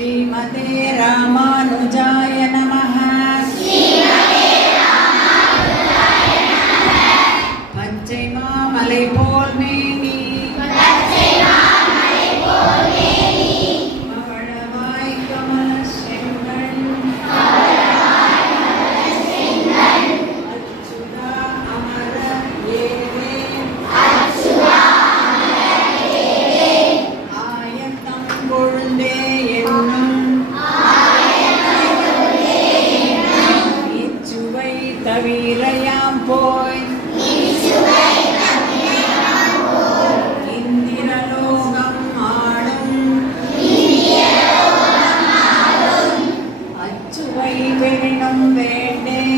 श्रीमते रामानुजाय नमः। பச்சை மாமலை போல் மேனி பவழவாய் கமல செங்கண் அச்சுதா அமர ஏவே ஆயத்தம் கொழுந்தே என்னும் இச்சுவை தவிரையாம் போய் இந்திரலோகம் ஆளும் அச்சுவை வேணும் வேண்டேன்.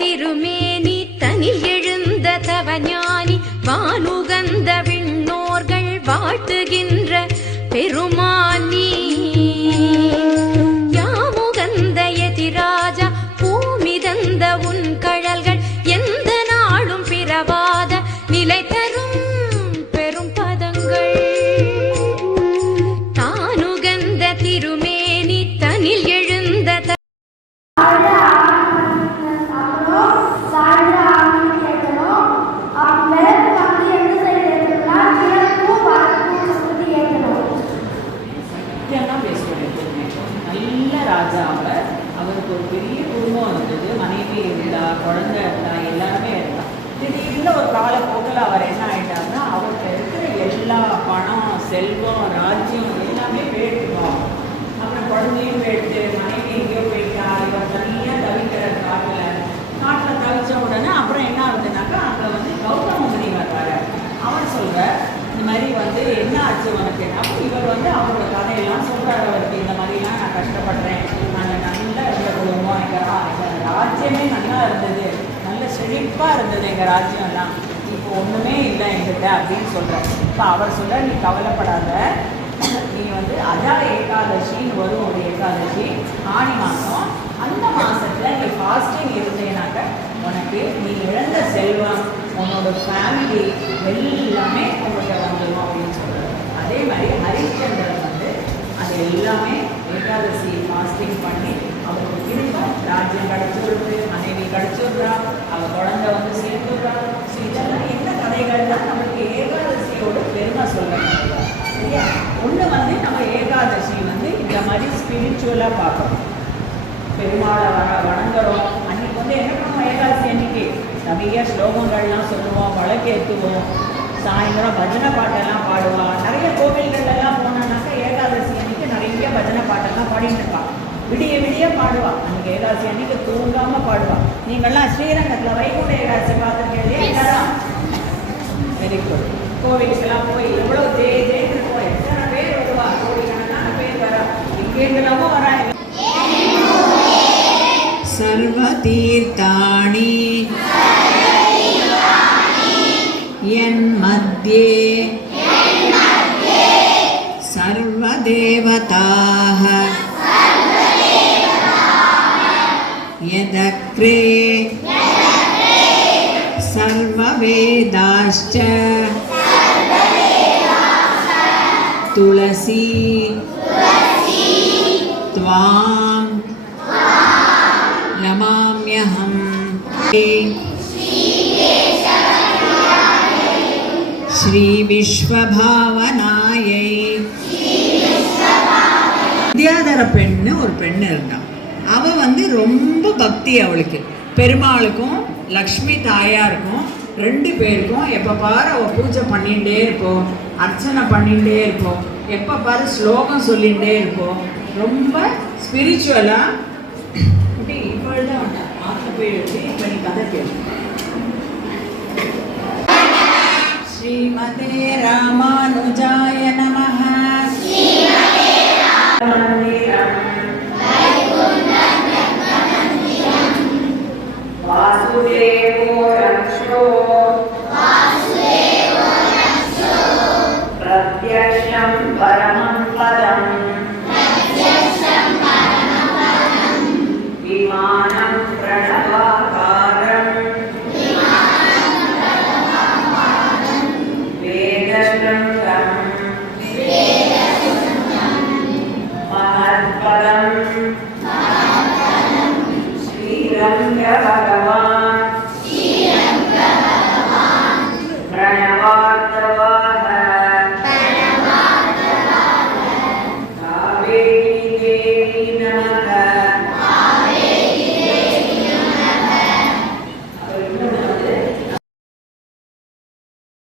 திருமேனி தனில் எழுந்த தவஞானி வானுகந்த விண்ணோர்கள் வாழ்த்துகின்ற பெருமானி யாமுகந்த எதிராஜா பூமிதந்த உன் கழல்கள் எந்த நாளும் பிறவாத நிலை தரும் பெரும் பதங்கள் தானுகந்த திருமேனி தனில் எழுந்த நல்ல ராஜா அவருக்கு ஒரு பெரிய குடும்பம் இருந்தது. மனைவி இருந்தா, குழந்தை இருந்தா, எல்லாருமே இருந்தா. திடீர்னு ஒரு காலப்போக்கில் அவர் என்ன ஆயிட்டாருன்னா, அவருக்கு இருக்கிற எல்லா பணம், செல்வம், ராஜ்யம் எல்லாமே போயிடுவாங்க. அப்புறம் குழந்தையும் போயிட்டு, மனைவி எங்கேயோ போயிட்டா, இவர் தனியாக தவிக்கிற காட்டில் தவிச்ச உடனே அப்புறம் என்ன ஆகுதுனாக்கா, அங்கே வந்து கௌதம முனி வர்றாரு. அவர் சொல்ற இந்த மாதிரி வந்து என்ன ஆச்சு உனக்கு? அப்போ இவர் வந்து அவரோட கதையெல்லாம் சொல்கிறார். அவருக்கு இந்த மாதிரிலாம் நான் கஷ்டப்படுறேன், நாங்கள் நல்லா இருந்த குடும்பம், எங்கள் ராஜ்யமே நல்லா இருந்தது, நல்ல செழிப்பாக இருந்தது எங்கள் ராஜ்யம்லாம், இப்போ ஒன்றுமே இல்லை எங்கிட்ட அப்படின்னு சொல்கிறார். இப்போ அவர் சொல்ல, நீ கவலைப்படாத, நீ வந்து அஜா ஏகாதசின்னு வரும் ஒரு ஏகாதசி ஆணி மாதம், அந்த மாதத்தில் நீ ஃபாஸ்டிங் இருந்தேனாக்க உனக்கு நீ இழந்த செல்வம், உன்னோட ஃபேமிலி எல்லாமே உங்கள்கிட்ட வந்துடும் அப்படின்னு சொல்கிறார். அதே மாதிரி ஹரிச்சந்திரன் வந்து அது எல்லாமே ஏகாதசி ஃபாஸ்டிங் பண்ணி அவருக்கு திரும்ப ராஜ்யம் கிடச்சிடுது, மனைவி கிடச்சிடுறா, அவள் குழந்தை வந்து சேர்த்துடுறா. ஸோ இதெல்லாம் என்ன கதைகள்லாம் நமக்கு ஏகாதசியோட பெருமை சொல்லணும். சரியா? ஒன்று வந்து நம்ம ஏகாதசி வந்து இந்த மாதிரி ஸ்பிரிச்சுவலாக பார்க்கணும். பெருமாளை வணங்குறோம். அன்றைக்கி வந்து என்ன பண்ணுவோம்? ஏகாதசி அன்னைக்கு நிறைய ஸ்லோகங்கள்லாம் சொல்லுவோம், வழக்கேற்றுவோம், சாயந்தரம் பஜனை பாட்டெல்லாம் பாடுவாள். நிறைய கோவில்கள்லாம் போனோன்னாக்கா ஏகாதசி அன்னைக்கு நிறைய பஜனை பாட்டெல்லாம் பாடிட்டு இருப்பாள். விடிய விடிய பாடுவாள். அன்றைக்கி ஏகாதசி அன்னைக்கு தூங்காமல் பாடுவாள். நீங்கள்லாம் ஸ்ரீரங்கத்தில் வைகுண்ட ஏகாதசி பார்த்துருக்கீங்க எல்லாரும்? Very good. கோவிலுக்கெல்லாம் போய் எவ்வளோ ஜெயிச்சிருக்கோம், எத்தனை பேர் வருவா, கோடிக்கணக்கான பேர் வரா, இங்கேருந்துலாமோ வராங்க. सर्वतीर्थानि यन्मध्ये सर्वदेवताः यदग्रे सर्ववेदाश्च तुलसी त्वां नमाम्यहम्. श्री विश्वभावनायै. வித்யாதர பெண்ணு ஒரு பெண்ணு இருந்தான். அவள் வந்து ரொம்ப பக்தி. அவளுக்கு பெருமாளுக்கும் லக்ஷ்மி தாயாருக்கும் ரெண்டு பேருக்கும் எப்போ பாரு அவள் பூஜை பண்ணிகிட்டே இருப்போம், அர்ச்சனை பண்ணிகிட்டே இருப்போம், எப்போ பாரு ஸ்லோகம் சொல்லிகிட்டே இருப்போம். ரொம்ப ஸ்பிரிச்சுவலாக இப்பொழுதுதான் ஆற்று போயிடுச்சு. இப்போ நீ கதை கேள்வி. ஸ்ரீமதே ராமானுஜாய நமः. वासुदेवो रक्षो वासुदेवो விமானம் பிரணவாகாரம் வேதஸ்ருங்கம் மகத்பதம் ஸ்ரீரங்கவரம்